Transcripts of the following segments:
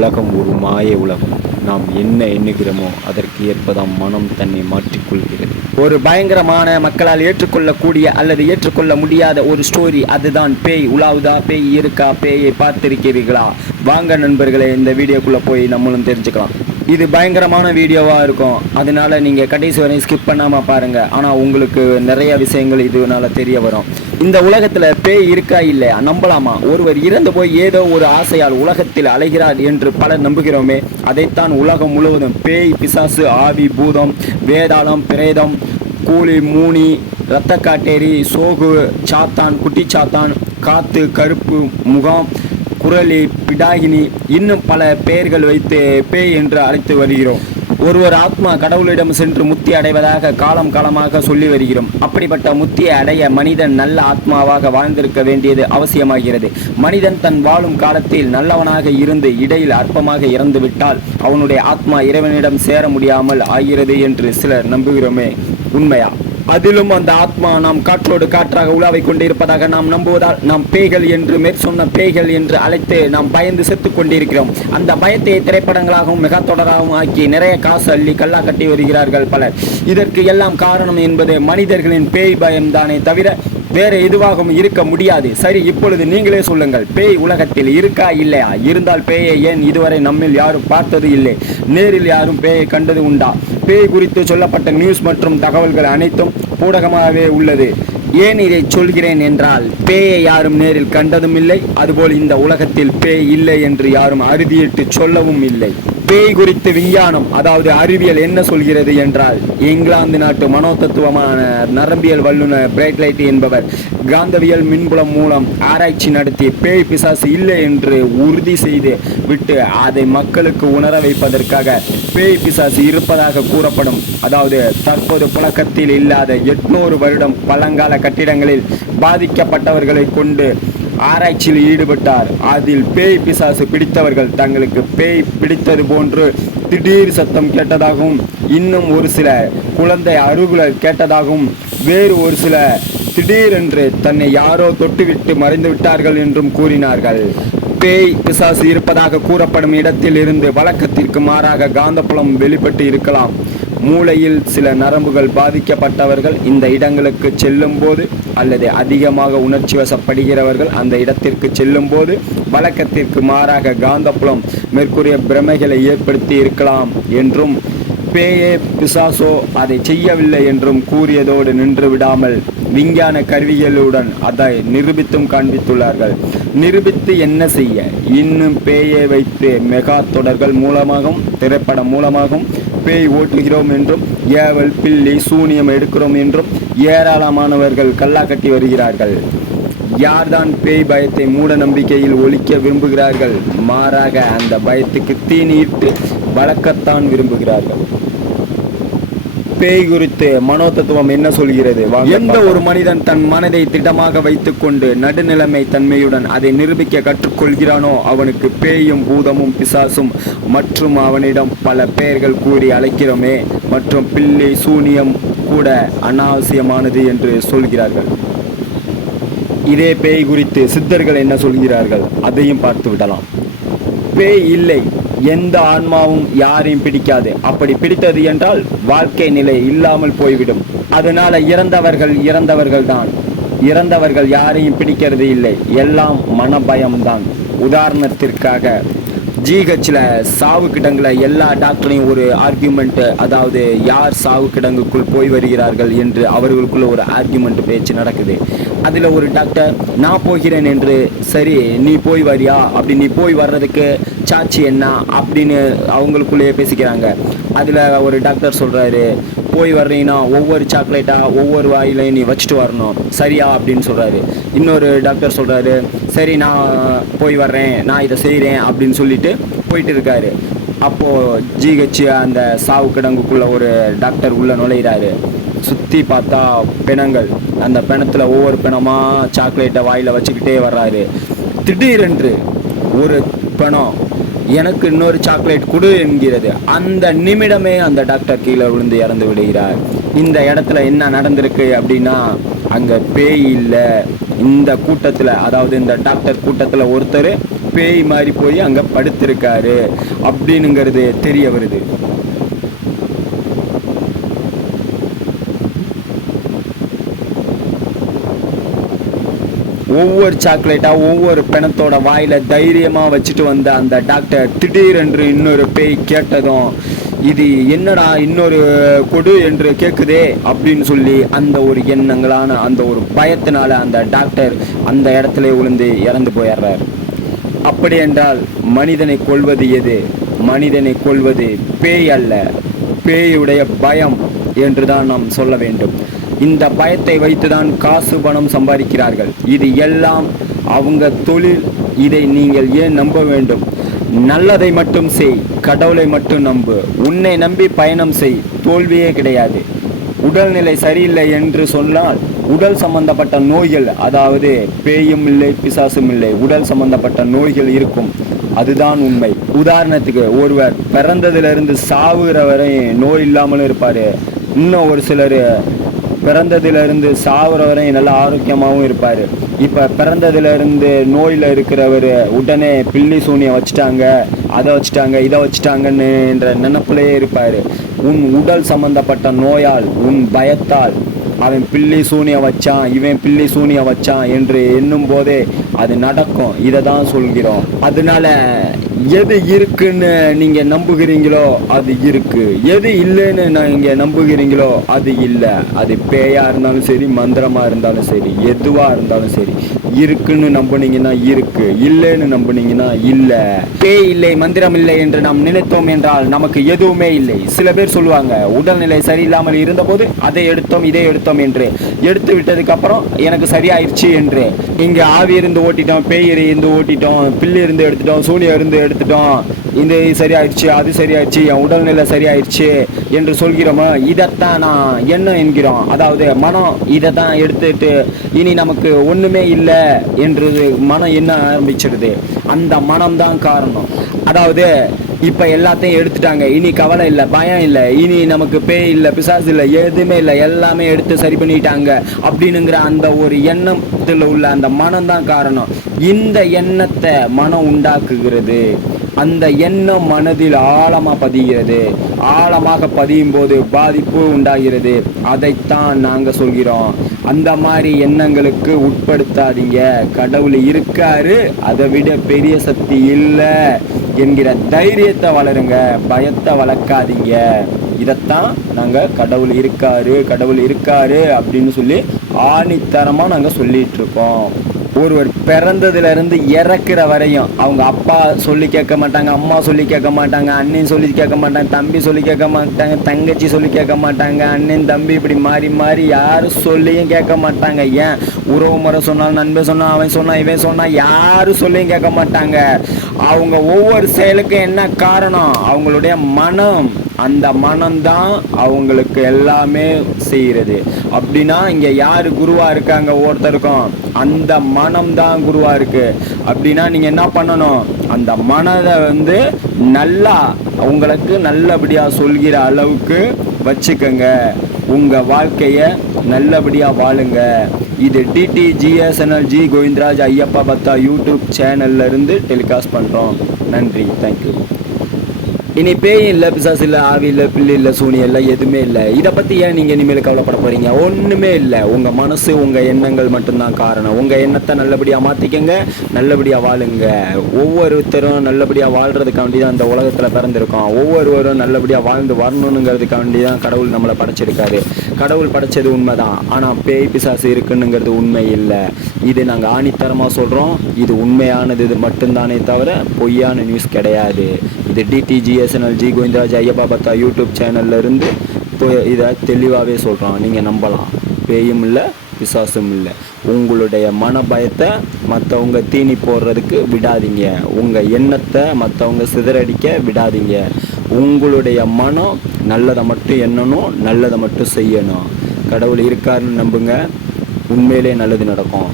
உலகம் ஒரு மாய உலகம். நாம் என்ன எண்ணுகிறோமோ அதற்கு ஏற்பதாம் மனம் தன்னை மாற்றிக்கொள்கிறது. ஒரு பயங்கரமான மக்களால் ஏற்றுக்கொள்ளக்கூடிய அல்லது ஏற்றுக்கொள்ள முடியாத ஒரு ஸ்டோரி அதுதான் பேய் உலாவுதா பேய் இருக்கா பேயை பார்த்திருக்கிறீர்களா? வாங்க நண்பர்களே இந்த வீடியோக்குள்ளே போய் நம்மளும் தெரிஞ்சுக்கலாம். இது பயங்கரமான வீடியோவாக இருக்கும். அதனால நீங்கள் கடைசி வரையும் ஸ்கிப் பண்ணாமல் பாருங்கள் ஆனால் உங்களுக்கு நிறைய விஷயங்கள் இதனால தெரிய வரும். இந்த உலகத்தில் பேய் இருக்கா இல்லையா? நம்பலாமா? ஒருவர் இறந்து போய் ஏதோ ஒரு ஆசையால் உலகத்தில் அலைகிறார் என்று பலர் நம்புகிறோமே. அதைத்தான் உலகம் முழுவதும் பேய் பிசாசு ஆவி பூதம் வேதாளம் பிரேதம் கூலி மூனி இரத்த காட்டேரி சோகு சாத்தான் குட்டி சாத்தான் காத்து கருப்பு முகாம் குரலி பிடாகினி இன்னும் பல பெயர்கள் வைத்து பேய் என்று அழைத்து வருகிறோம். ஒருவர் ஆத்மா கடவுளிடம் சென்று முத்தி அடைவதாக காலம் காலமாக சொல்லி வருகிறோம். அப்படிப்பட்ட முத்தியை அடைய மனிதன் நல்ல ஆத்மாவாக வாழ்ந்திருக்க வேண்டியது அவசியமாகிறது. மனிதன் தன் வாழும் காலத்தில் நல்லவனாக இருந்து இடையில் அற்பமாக இறந்துவிட்டால் அவனுடைய ஆத்மா இறைவனிடம் சேர முடியாமல் ஆகிறது என்று சிலர் நம்புகிறோமே. உண்மையா? அதிலும் அந்த ஆத்மா நாம் காற்றோடு காற்றாக உலாவை கொண்டிருப்பதாக நாம் நம்புவதால் நாம் பேய்கள் என்று மேற்சொன்ன பேய்கள் என்று அழைத்து நாம் பயந்து செத்து கொண்டிருக்கிறோம். அந்த பயத்தை திரைப்படங்களாகவும் மெகா தொடராகவும் ஆக்கி நிறைய காசு அள்ளி கல்லா கட்டி வருகிறார்கள் பலர். இதற்கு எல்லாம் காரணம் என்பது மனிதர்களின் பேய் பயம்தானே தவிர வேற எதுவாகவும் இருக்க முடியாது. சரி இப்பொழுது நீங்களே சொல்லுங்கள். பேய் உலகத்தில் இருக்கா இல்லையா? இருந்தால் பேயை ஏன் இதுவரை நம்மில் யாரும் பார்த்தது இல்லை? நேரில் யாரும் பேயை கண்டது உண்டா? பேய் குறித்து சொல்லப்பட்ட நியூஸ் மற்றும் தகவல்கள் அனைத்தும் பூடகமாகவே உள்ளது. ஏன் இதை சொல்கிறேன் என்றால் பேயை யாரும் நேரில் கண்டதும் இல்லை. அதுபோல் இந்த உலகத்தில் பேய் இல்லை என்று யாரும் அறுதியிட்டு சொல்லவும் இல்லை. பேய் குறித்து விஞ்ஞானம் அதாவது அறிவியல் என்ன சொல்கிறது என்றால் இங்கிலாந்து நாட்டு மனோதத்துவமான நரம்பியல் வல்லுநர் பிரைட்லைட் என்பவர் காந்தவியல் மின்புலம் மூலம் ஆராய்ச்சி நடத்தி பேய் பிசாசு இல்லை என்று உறுதி செய்து விட்டு அதை மக்களுக்கு உணர வைப்பதற்காக பேய் பிசாசு இருப்பதாக கூறப்படும். அதாவது தற்போது புழக்கத்தில் இல்லாத எட்நூறு வருடம் பழங்கால கட்டிடங்களில் பாதிக்கப்பட்டவர்களை கொண்டு ஆராய்ச்சியில் ஈடுபட்டார். அதில் பேய் பிசாசு பிடித்தவர்கள் தங்களுக்கு பேய் பிடித்தது போன்று திடீர் சத்தம் கேட்டதாகவும் இன்னும் ஒரு சில குழந்தை அருகுல கேட்டதாகவும் வேறு ஒரு சில திடீரென்று தன்னை யாரோ தொட்டுவிட்டு மறைந்து விட்டார்கள் என்றும் கூறினார்கள். பேய் பிசாசு இருப்பதாக கூறப்படும் இடத்தில் இருந்து வழக்கத்திற்கு மாறாக காந்தப்புலம் வெளிப்பட்டு இருக்கலாம். மூளையில் சில நரம்புகள் பாதிக்கப்பட்டவர்கள் இந்த இடங்களுக்கு செல்லும்போது அல்லது அதிகமாக உணர்ச்சி வசப்படுகிறவர்கள் அந்த இடத்திற்கு செல்லும்போது வழக்கத்திற்கு மாறாக காந்தப்புலம் மேற்கூறிய பிரமைகளை ஏற்படுத்தி இருக்கலாம் என்றும் பேயே பிசாசோ அதை செய்யவில்லை என்றும் கூறியதோடு நின்று விடாமல் விஞ்ஞான கருவிகளுடன் அதை நிரூபித்தும் காண்பித்துள்ளார்கள். நிரூபித்து என்ன செய்ய? இன்னும் பேயை வைத்து மெகா தொடர்கள் மூலமாகவும் திரைப்படம் மூலமாகவும் பேய் ஓட்டுகிறோம் என்றும் ஏவல் பில்லி சூனியம் எடுக்கிறோம் என்றும் ஏராளமானவர்கள் கல்லா கட்டி வருகிறார்கள். யார்தான் பேய் பயத்தை மூட நம்பிக்கையில் ஒழிக்க விரும்புகிறார்கள் மாறாக அந்த பயத்துக்கு தீனியிட்டு வளர்க்கத்தான் விரும்புகிறார்கள். பேய் குறித்து மனோதத்துவம் என்ன சொல்கிறது? எந்த ஒரு மனிதன் தன் மனதை திடமாக வைத்துக்கொண்டு நடுநிலைமை தன்மையுடன் அதை நிரூபிக்க கற்றுக்கொள்கிறானோ அவனுக்கு பேயும் பூதமும் பிசாசும் மற்றும் அவனிடம் பல பெயர்கள் கூறி அழைக்கிறோமே மற்றும் பிள்ளை சூனியம் கூட அனாவசியமானது என்று சொல்கிறார்கள். இதே பேய் குறித்து சித்தர்கள் என்ன சொல்கிறார்கள்? அதையும் பார்த்து விடலாம். பேய் இல்லை. எந்த ஆன்மாவும் யாரையும் பிடிக்காது. அப்படி பிடித்தது என்றால் வாழ்க்கை நிலை இல்லாமல் போய்விடும். அதனால இறந்தவர்கள் இறந்தவர்கள் தான் இறந்தவர்கள் யாரையும் பிடிக்கிறது இல்லை. எல்லாம் மனபயம்தான் உதாரணத்திற்காக ஜிஹெச்சில் சாவு கிடங்கில் எல்லா டாக்டரையும் ஒரு ஆர்கியூமெண்ட் அதாவது யார் சாவு கிடங்குக்குள் போய் வருகிறார்கள் என்று அவர்களுக்குள்ள ஒரு ஆர்கியூமெண்ட் பேச்சு நடக்குது. அதில் ஒரு டாக்டர் நான் போகிறேன் என்று சரி நீ போய் வரியா? அப்படி நீ போய் வர்றதுக்கு சாட்சி என்ன? அப்படின்னு அவங்களுக்குள்ளேயே பேசிக்கிறாங்க. அதில் ஒரு டாக்டர் சொல்கிறாரு போய் வர்றீங்கன்னா ஒவ்வொரு சாக்லேட்டாக ஒவ்வொரு வாயிலையும் நீ வச்சுட்டு வரணும். சரியா? அப்படின்னு சொல்கிறாரு இன்னொரு டாக்டர் சொல்கிறாரு சரி நான் போய் வர்றேன். நான் இதை செய்கிறேன் அப்படின்னு சொல்லிட்டு போயிட்டு இருக்காரு. அப்போது ஜிஹெச் அந்த சாவு கிடங்குக்குள்ளே ஒரு டாக்டர் உள்ளே நுழையிறாரு. சுற்றி பார்த்தா பிணங்கள். அந்த பிணத்தில் ஒவ்வொரு பிணமாக சாக்லேட்டை வாயில் வச்சுக்கிட்டே வர்றாரு. திடீரென்று ஒரு பிணம் எனக்கு இன்னொரு சாக்லேட் கொடு என்கிறது. அந்த நிமிடமே அந்த டாக்டர் கீழே விழுந்து இறந்து விடுகிறார். இந்த இடத்துல என்ன நடந்திருக்கு அப்படின்னா அங்கே பேய் இல்லை. இந்த கூட்டத்தில் அதாவது இந்த டாக்டர் கூட்டத்தில் ஒருத்தர் பேய் மாதிரி போய் அங்கே படுத்திருக்காரு. அப்படின்னுங்கிறது தெரிய வருது. ஒவ்வொரு சாக்லேட்டாக ஒவ்வொரு பிணத்தோட வாயில் தைரியமாக வச்சுட்டு வந்த அந்த டாக்டர் திடீரென்று இன்னொரு பேய் கேட்டதும் இது என்னடா இன்னொரு கொடு என்று கேட்குதே அப்படின்னு சொல்லி அந்த ஒரு எண்ணங்களான அந்த ஒரு பயத்தினால அந்த டாக்டர் அந்த இடத்துல விழுந்து இறந்து போயிடுறார். அப்படி என்றால் மனிதனை கொல்வது எது? மனிதனை கொல்வது பேய் அல்ல பேயுடைய பயம் என்றுதான் நாம் சொல்ல வேண்டும். இந்த பயத்தை வைத்துதான் காசு பணம் சம்பாதிக்கிறார்கள். இது எல்லாம் அவங்க தொழில். இதை நீங்கள் ஏன் நம்ப வேண்டும்? நல்லதை மட்டும் செய் கடவுளை மட்டும் நம்பு. உன்னை நம்பி பயணம் செய் தோல்வியே கிடையாது. உடல்நிலை சரியில்லை என்று சொன்னால் உடல் சம்பந்தப்பட்ட நோய்கள் அதாவது பேயும் இல்லை பிசாசும் இல்லை உடல் சம்பந்தப்பட்ட நோய்கள் இருக்கும். அதுதான் உண்மை. உதாரணத்துக்கு ஒருவர் பிறந்ததிலிருந்து சாவுகிற வரை நோய் இல்லாமலும் இருப்பார். இன்னும் ஒரு சிலர் பிறந்ததிலிருந்து சாவுற நல்லா ஆரோக்கியமாகவும் இருப்பார். இப்போ பிறந்ததிலிருந்து நோயில் இருக்கிறவர் உடனே பில்லி சூனியை வச்சுட்டாங்க அதை வச்சுட்டாங்க இதை வச்சுட்டாங்கன்னு என்ற நினப்பிலேயே இருப்பார். உன் உடல் சம்பந்தப்பட்ட நோயால் உன் பயத்தால் அவன் பில்லி சூனிய வச்சான் இவன் பில்லி சூனிய வச்சான் என்று எண்ணும் போதே அது நடக்கும். இதை தான் சொல்கிறோம். அதனால எது இருக்குன்னு நீங்கள் நம்புகிறீங்களோ அது இருக்கு. எது இல்லைன்னு நீங்க நம்புகிறீங்களோ அது இல்லை. அது பேயாக இருந்தாலும் சரி மந்திரமாக இருந்தாலும் சரி எதுவாக இருந்தாலும் சரி. இருக்குன்னு நம்புனீங்கன்னா இருக்கு இல்லைன்னு நம்புனீங்கன்னா இல்ல. பேய் இல்லை மந்திரம் இல்லை என்று நாம் நினைத்தோம் என்றால் நமக்கு எதுவுமே இல்லை. சில பேர் சொல்லுவாங்க உடல்நிலை சரியில்லாமல் இருந்தபோது அதை எடுத்தோம் இதை எடுத்தோம் என்று. எடுத்து விட்டதுக்கு அப்புறம் எனக்கு சரியாயிருச்சு என்று. இங்க ஆவி இருந்து ஓட்டிட்டோம் பேய் இருந்து ஓட்டிட்டோம் பில்லு இருந்து எடுத்துட்டோம் சூனியம் இருந்து எடுத்துட்டோம். இந்த இது சரியாயிடுச்சு அது சரியாயிடுச்சு என் உடல்நிலை சரியாயிடுச்சு என்று சொல்கிறோமோ இதைத்தான் நான் என்ன என்கிறோம். அதாவது மனம் இதை தான் எடுத்துட்டு இனி நமக்கு ஒன்றுமே இல்லை என்று மனம் என்ன ஆரம்பிச்சிடுது அந்த மனம்தான் காரணம். அதாவது இப்போ எல்லாத்தையும் எடுத்துட்டாங்க. இனி கவலை இல்லை பயம் இல்லை. இனி நமக்கு பேய் இல்லை பிசாசு இல்லை எதுவுமே இல்லை. எல்லாமே எடுத்து சரி பண்ணிட்டாங்க அப்படின்னுங்கிற அந்த ஒரு எண்ணத்தில் உள்ள அந்த மனம் தான் காரணம். இந்த எண்ணத்தை மனம் உண்டாக்குகிறது. அந்த எண்ணம் மனதில் ஆழமாக பதிகிறது. ஆழமாக பதியும் போது பாதிப்பு உண்டாகிறது. அதைத்தான் நாங்கள் சொல்கிறோம். அந்த மாதிரி எண்ணங்களுக்கு உட்படுத்தாதீங்க. கடவுள் இருக்காரு அதை விட பெரிய சக்தி இல்லை என்கிற தைரியத்தை வளருங்க. பயத்தை வளர்க்காதீங்க. இதைத்தான் நாங்கள் கடவுள் இருக்காரு கடவுள் இருக்காரு அப்படின்னு சொல்லி ஆணித்தரமாக நாங்கள் சொல்லிகிட்ருக்கோம் இருக்கோம். ஒருவர் பிறந்ததுலேருந்து இறக்குற வரையும் அவங்க அப்பா சொல்லி கேட்க மாட்டாங்க அம்மா சொல்லி கேட்க மாட்டாங்க அண்ணன் சொல்லி கேட்க மாட்டாங்க தம்பி சொல்லி கேட்க மாட்டாங்க தங்கச்சி சொல்லி கேட்க மாட்டாங்க அண்ணன் தம்பி இப்படி மாறி மாறி யாரும் சொல்லியும் கேட்க மாட்டாங்க. ஏன்? உறவு முறை சொன்னாலும் நண்பன் சொன்னான் அவன் சொன்னான் இவன் சொன்னால் யாரும் சொல்லியும் கேட்க மாட்டாங்க. அவங்க ஒவ்வொரு செயலுக்கும் என்ன காரணம்? அவங்களுடைய மனம். அந்த மனம்தான் அவங்களுக்கு எல்லாமே செய்கிறது அப்படின்னா இங்கே யார் குருவாக இருக்காங்க ஒருத்தருக்கும் அந்த மனம் தான் குருவாக இருக்குது அப்படின்னா நீங்கள் என்ன பண்ணணும்? அந்த மனதை வந்து நல்லா உங்களுக்கு நல்லபடியாக சொல்கிற அளவுக்கு வச்சுக்கோங்க. உங்கள் வாழ்க்கையை நல்லபடியாக வாழுங்க. இது DD GSNL G Govindaraj Ayyappa பத்தா யூடியூப் சேனல்லேருந்து டெலிகாஸ்ட் பண்ணுறோம் நன்றி. தேங்க்யூ இனி பேய் இல்லை பிசாசு இல்லை ஆவி இல்லை பில்லு இல்லை சூனி இல்லை எதுவுமே இல்லை. இதை பற்றி ஏன் நீங்கள் இனிமேல் கவலைப்பட போகிறீங்க ஒன்றுமே இல்லை. உங்கள் மனசு உங்கள் எண்ணங்கள் மட்டும்தான் காரணம். உங்கள் எண்ணத்தை நல்லபடியாக மாற்றிக்கங்க நல்லபடியாக வாழுங்க. ஒவ்வொருத்தரும் நல்லபடியாக வாழ்கிறதுக்காண்டி தான் இந்த உலகத்தில் பிறந்திருக்கோம். ஒவ்வொருவரும் நல்லபடியாக வாழ்ந்து வரணுங்கிறதுக்காண்டி தான் கடவுள் நம்மளை படைச்சிருக்காரு. கடவுள் படைச்சது உண்மை தான் ஆனால் பேய் பிசாசு இருக்குன்னுங்கிறது உண்மை இல்லை. இது நாங்கள் ஆணித்தரமாக சொல்கிறோம் இது உண்மையானது இது மட்டும்தானே தவிர பொய்யான நியூஸ் கிடையாது. இது DDG BSNL G Govindaraj Ayyappa பத்தா யூடியூப் சேனல்லேருந்து இப்போ இதை தெளிவாகவே சொல்கிறான் நீங்கள் நம்பலாம். பேயும் இல்லை பிசாசும் இல்லை. உங்களுடைய மன பயத்தை மற்றவங்க தீனி போடுறதுக்கு விடாதீங்க. உங்கள் எண்ணத்தை மற்றவங்க சிதறடிக்க விடாதீங்க. உங்களுடைய மனம் நல்லதை மட்டும் எண்ணணும் நல்லதை மட்டும் செய்யணும். கடவுள் இருக்காருன்னு நம்புங்க. உண்மையிலே நல்லது நடக்கும்.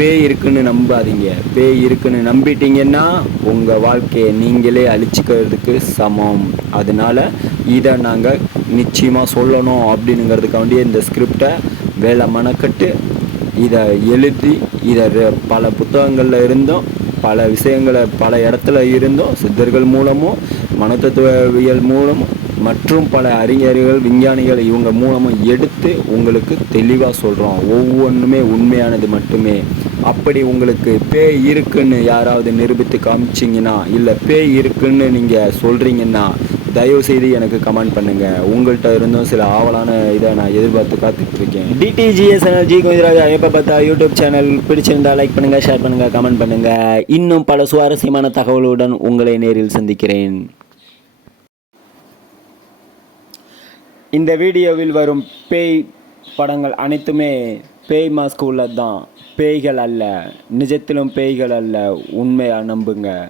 பேய் இருக்குன்னு நம்பாதீங்க. பேய் இருக்குன்னு நம்பிட்டீங்கன்னா உங்கள் வாழ்க்கையை நீங்களே அழிச்சிக்கிறதுக்கு சமம். அதனால இதை நாங்கள் நிச்சயமாக சொல்லணும் அப்படின்னுங்கிறதுக்காண்டி இந்த ஸ்கிரிப்டை வேலை மனக்கட்டு இதை எழுதி இதை பல புத்தகங்களில் இருந்தும் பல விஷயங்களை பல இடத்துல இருந்தும் சித்தர்கள் மூலமும் மனத்தத்துவவியல் மூலமும் மற்றும் பல அறிஞர்கள் விஞ்ஞானிகள் இவங்க மூலமாக எடுத்து உங்களுக்கு தெளிவாக சொல்கிறோம் ஒவ்வொன்றுமே உண்மையானது மட்டுமே. அப்படி உங்களுக்கு பேய் இருக்குன்னு யாராவது நிரூபித்து காமிச்சிங்கன்னா இல்லை பேய் இருக்குன்னு நீங்கள் சொல்கிறீங்கன்னா தயவு செய்து எனக்கு கமெண்ட் பண்ணுங்க. உங்கள்கிட்ட இருந்தும் சில ஆவலான இதை நான் எதிர்பார்த்து காத்துட்டு இருக்கேன் டிடிஜிஎஸ் ஜி குஜராஜா எப்போ பார்த்தா யூடியூப் சேனல் பிடிச்சிருந்தா லைக் பண்ணுங்க ஷேர் பண்ணுங்க கமெண்ட் பண்ணுங்க. இன்னும் பல சுவாரஸ்யமான தகவலுடன் உங்களை நேரில் சந்திக்கிறேன். இந்த வீடியோவில் வரும் பேய் படங்கள் அனைத்துமே பேய் மாஸ்க் உள்ளது தான் பேய்கள் அல்ல. நிஜத்திலும் பேய்கள் அல்ல. உண்மையாக நம்புங்க.